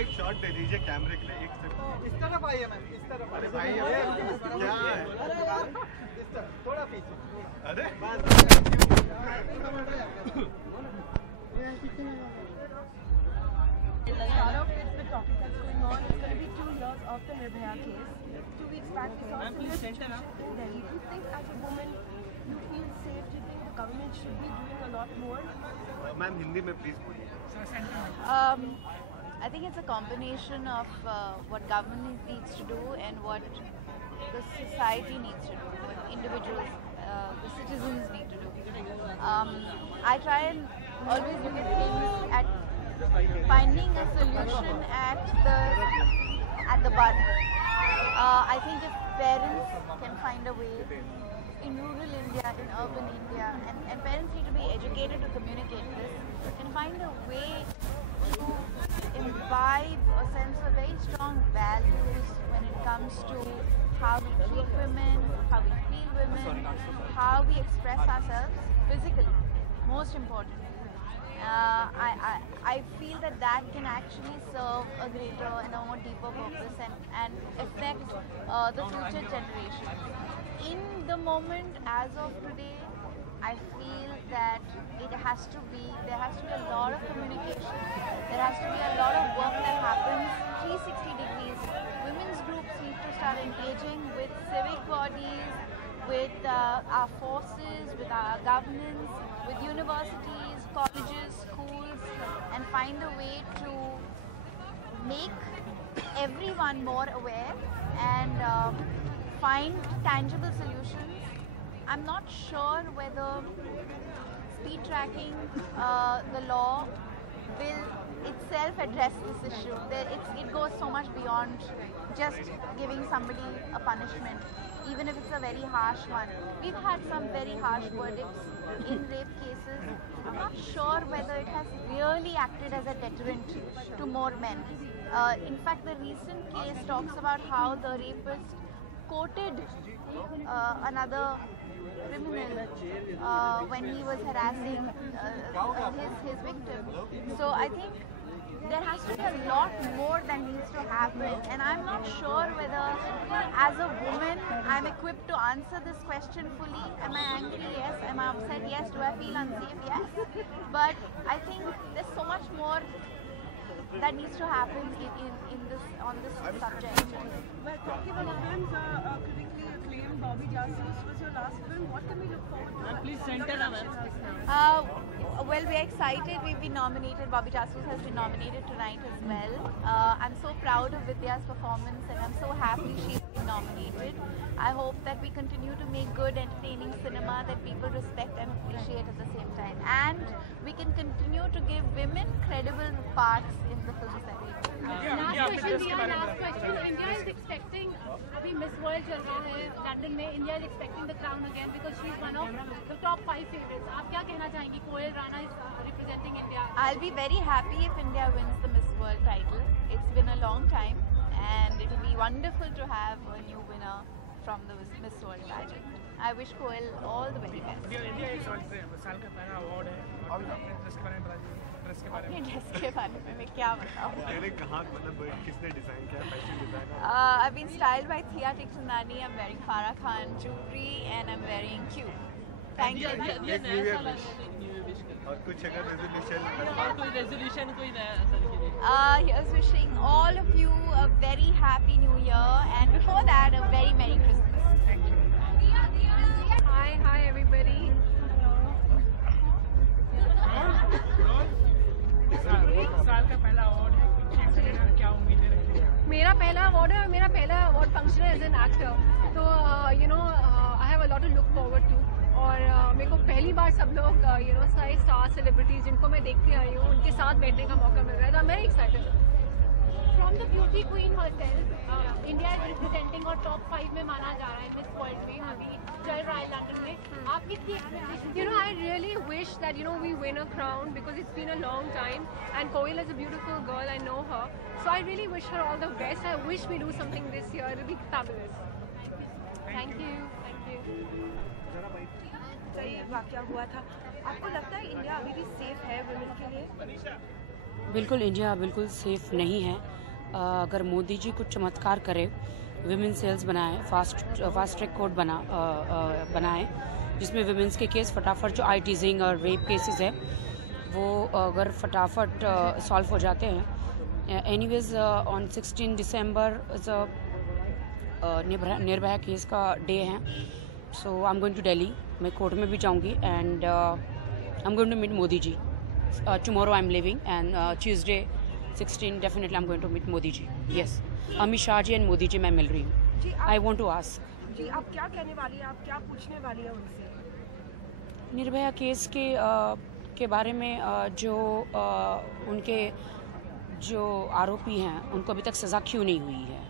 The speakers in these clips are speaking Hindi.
एक शॉट दे दीजिए कैमरे के लिए, एक सेकंड। इस तरफ आइए मैम, इस तरफ। अरे भाई क्या है? इस तरफ थोड़ा पीछे। अरे Start off with the topic that's going on. It's going to be 2 years of the Nirbhaya case. 2 weeks back we saw similar situation in Delhi. Do you think as a woman you feel safe? Do you think the government should be doing a lot more? Ma'am Hindi में प्लीज बोलिए। I think it's a combination of what government needs to do and what the society needs to do, what individuals, the citizens need to do. I try and always look at things at finding a solution at the bud. I think if parents can find a way in rural India, in urban India, and parents need to be educated to communicate this, can find a way to imbibe a sense of very strong values when it comes to how we treat women, how we feel women, how we express ourselves physically, most importantly. I feel that can actually serve a greater and a more deeper purpose and affect the future generations. In the moment, as of today, I feel that there has to be a lot of communication. There has to be a lot of work that happens 360 degrees. Women's groups need to start engaging with civic bodies, with our forces, with our governance, with universities, colleges, schools, and find a way to make everyone more aware and find tangible solutions. I'm not sure whether speed tracking, the law, will itself address this issue. It goes so much beyond just giving somebody a punishment, even if it's a very harsh one. We've had some very harsh verdicts in rape cases. I'm not sure whether it has really acted as a deterrent to more men. In fact, the recent case talks about how the rapist quoted another criminal when he was harassing his victim. So I think there has to be a lot more that needs to happen, and I'm not sure whether as a woman I'm equipped to answer this question fully. Am I angry? Yes. Am I upset? Yes. Do I feel unsafe? Yes. But I think there's so much more that needs to happen on this subject. Well, talking about films, critically acclaimed Bobby Jasus was your last film. What can we look forward to? Please center them. Well, we're excited. We've been nominated. Bobby Jasus has been nominated tonight as well. I'm so proud of Vidya's performance, and I'm so happy she's been nominated. I hope that we continue to make good, entertaining cinema that people respect and appreciate at the same time. And we can continue to give women credible parts in the films that we do. Last question. India is expecting, अभी Miss World चल रहा है लंदन में. India is expecting the crown again because she's one of the top 5 favorites. आप क्या कहना चाहेंगी? कोयल Rana is representing India. I'll be very happy if India wins the Miss World title. It's been a long time, and it will be wonderful to have a new winner from the Miss World pageant. I wish Koel all the very best. India एक साल का पहला अवार्ड है. अपने ड्रेस के बारे में बताइए. अपने ड्रेस के बारे में मैं क्या बताऊँ? कहाँ मतलब किसने डिजाइन किया, fashion designer? I've been styled by Thea Tikchandani. I'm wearing Farah Khan jewelry and I'm wearing Q. Thank you. और कुछ अगर रेजोल्यूशन कोई नया Here's wishing all of you a very happy new year, and before that a very Merry Christmas. Thank you. Hi everybody. साल का पहला अवार्ड है. क्या उम्मीदें रखती हैं? मेरा पहला अवार्ड है और मेरा पहला अवार्ड फंक्शन है एज एन एक्टर. तो I have a lot to look forward to. और मेरे को पहली बार सब लोग सारे स्टार सेलिब्रिटीज जिनको मैं देखते आई हूँ उनके साथ बैठने का मौका मिल रहा है. तो मैं excited. From the beauty queen herself, India is representing और top 5 में माना जा रहा है Miss World में. अभी चल रहा है लंदन में. आप कितनी expectations? I really wish that we win a crown because it's been a long time, and Koel is a beautiful girl. I know her, so I really wish her all the best. I wish we do something this year. It'll be fabulous. Thank you. ये वाकया हुआ था, आपको लगता है इंडिया अभी भी सेफ है वुमेन के लिए? बिल्कुल इंडिया बिल्कुल सेफ नहीं है। अगर मोदी जी कुछ चमत्कार करे, विमेन सेल्स बनाए, फास्ट ट्रैक कोर्ट बनाए जिसमें विमेंस के केस फटाफट, जो आई टीजिंग और रेप केसेस है वो अगर फटाफट सॉल्व हो जाते हैं। Anyways on 16 December Nirbhaya case का डे है, so I am going to Delhi. मैं कोर्ट में भी जाऊंगी and I am going to meet Modi ji. Tomorrow I'm leaving and Tuesday 16 definitely I'm going to meet Modi ji. Yes, Amit Shah ji and Modi ji मैं मिल रही हूँ। I want to ask जी, आप क्या कहने वाली हैं, आप क्या पूछने वाली हैं उनसे? निर्भया केस के बारे में जो उनके जो आरोपी हैं उनको अभी तक सज़ा क्यों नहीं हुई है।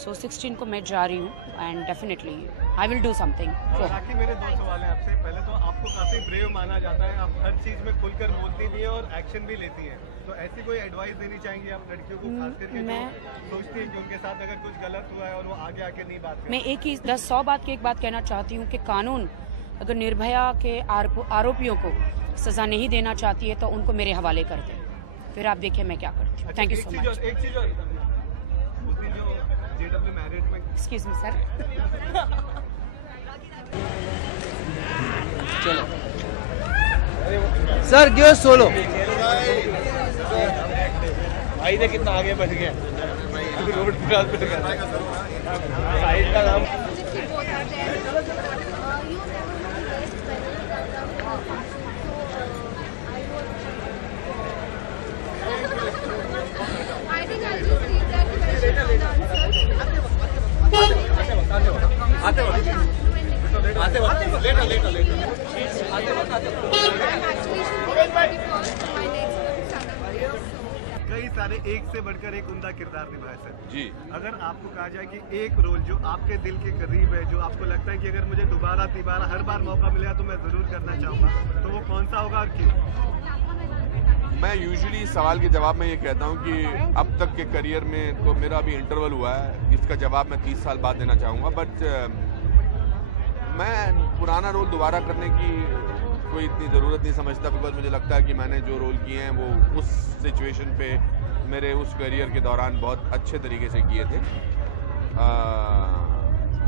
सो 16 को मैं जा रही हूँ and definitely I will do something. बाकी मेरे 2 सवाल हैं आपसे। पहले तो आपको काफ़ी ब्रेव माना जाता है, आप हर चीज़ में खुलकर बोलती भी हैं और एक्शन भी लेती हैं, तो ऐसी कोई एडवाइस देनी चाहेंगी आप लड़कियों को, खास करके जो सोचती हैं कि उनके साथ अगर कुछ गलत हुआ है और वो आगे आके नहीं बात करें? मैं एक ही 100 बात की एक बात कहना चाहती हूँ कि कानून अगर निर्भया के आरोपियों को सज़ा नहीं देना चाहती है तो उनको मेरे हवाले कर दे, फिर आप देखिए मैं क्या करती हूँ। Thank you so much. एक चीज़ और, उसने जो JW मैरिड में, एक्सक्यूज मी सर। चलो सर, गिव सोलो। भाई ने कितना आगे बढ़ गया, रोड क्रॉस कर गया। साइड का नाम I think I'll just leave that question कई सारे एक से बढ़कर एक उम्दा किरदार निभाए सर जी। अगर आपको कहा जाए कि एक रोल जो आपके दिल के करीब है, जो आपको लगता है कि अगर मुझे दोबारा तिबारा हर बार मौका मिलेगा तो मैं जरूर करना चाहूँगा, तो वो कौन सा होगा और क्यों? मैं यूजुअली सवाल के जवाब में ये कहता हूँ कि अब तक के करियर में तो मेरा अभी इंटरवल हुआ है, इसका जवाब मैं 30 साल बाद देना चाहूँगा। बट मैं पुराना रोल दोबारा करने की कोई इतनी ज़रूरत नहीं समझता, बिकॉज मुझे लगता है कि मैंने जो रोल किए हैं वो उस सिचुएशन पे मेरे उस करियर के दौरान बहुत अच्छे तरीके से किए थे।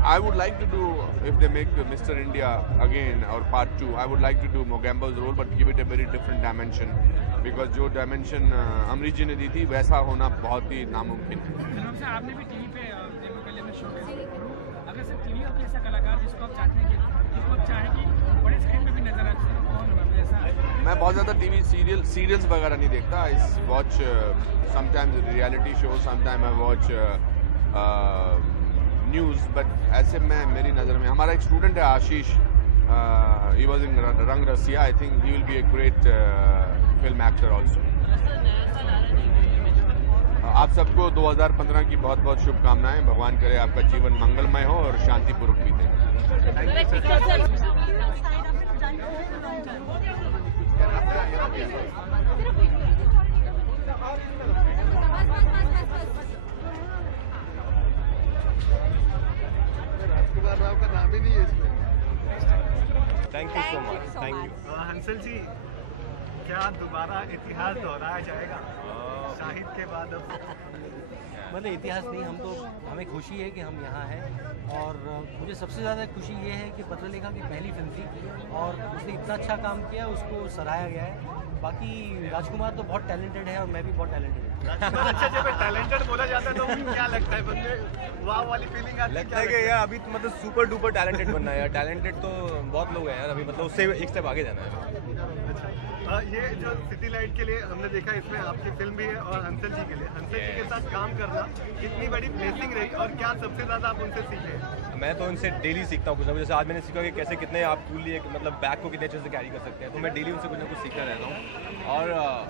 I would like to do, if they make Mr. India again or part 2, I would like to do Mogambo's role but give it a very different dimension, because जो dimension अमरीश जी ने दी थी वैसा होना बहुत ही नामुमकिन है। आपने भी टीवी पे में शो किया, अगर सिर्फ टीवी और ऐसा कलाकार जिसको आप चाहते हैं कि जिसको आप चाहें कि बड़े स्क्रीन पे भी नजर आए, कौन होगा ऐसा? मैं बहुत ज़्यादा टीवी सीरियल्स वगैरह नहीं देखता। I watch sometimes reality show, sometime I watch news, but ऐसे में मेरी नज़र में हमारा एक स्टूडेंट है आशीष, ही was in Rang Rasiya, I think he will be a great film actor also. आप सबको 2015 की बहुत बहुत शुभकामनाएं। भगवान करे आपका जीवन मंगलमय हो और शांतिपूर्वक बीते। राजकुमार राव का नाम ही नहीं है इसमें। Thank you so much. Hansal जी, क्या दोबारा इतिहास दोहराया जाएगा शाहिद के बाद? अब मतलब इतिहास नहीं, हमें खुशी है कि हम यहाँ हैं, और मुझे सबसे ज़्यादा खुशी ये है कि पत्रलेखा की पहली फिल्म थी और उसने इतना अच्छा काम किया, उसको सराहा गया है। बाकी राजकुमार तो बहुत टैलेंटेड है और मैं भी बहुत टैलेंटेड हूँ। अच्छा, जब टैलेंटेड बोला जाता है तो क्या लगता है बंदे, वाह वाली फीलिंग आती है? लगता है कि यार अभी तो मतलब सुपर डुपर टैलेंटेड बनना है यार। टैलेंटेड तो बहुत लोग हैं यार, अभी मतलब उससे एक स्टेप आगे जाना है। ये जो सिटी लाइट के लिए हमने देखा, इसमें आपकी फिल्म भी है और हंसल जी के लिए, हंसल जी के साथ काम करना कितनी बड़ी ब्लेसिंग रही और क्या सबसे ज़्यादा आप उनसे सीखे? मैं तो उनसे डेली सीखता हूँ कुछ ना कुछ। जैसे आज मैंने सीखा कि कैसे कितने आप कूली मतलब बैग को कितने अच्छे से कैरी कर सकते हैं, तो मैं डेली उनसे कुछ ना कुछ सीखता रहता हूँ। और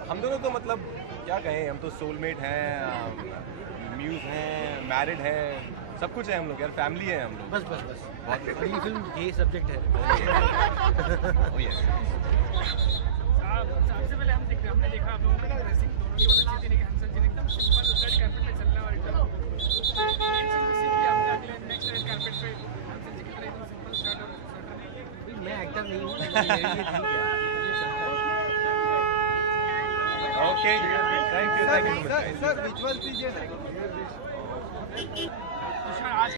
हम दोनों तो मतलब क्या कहें, हम तो सोलमेट हैं, म्यूज़ हैं, मैरिड हैं, सब कुछ है हम लोग यार, फैमिली है हम लोग। बस अगली फिल्म ये सब्जेक्ट है। सबसे पहले हमने देखा आप लोगों की ड्रेसिंग दोनों की बहुत अच्छी थी, लेकिन हंसल जी ने एकदम सिंपल रेड कार्पेट पे चलना और एकदम नेक्स्ट रेड कार्पेट पे हंसल जी की तरह एकदम सिंपल शर्ट और स्वेटर। मैं एक्टर नहीं हूँ, okay thank you so much sir visual दीजिए ना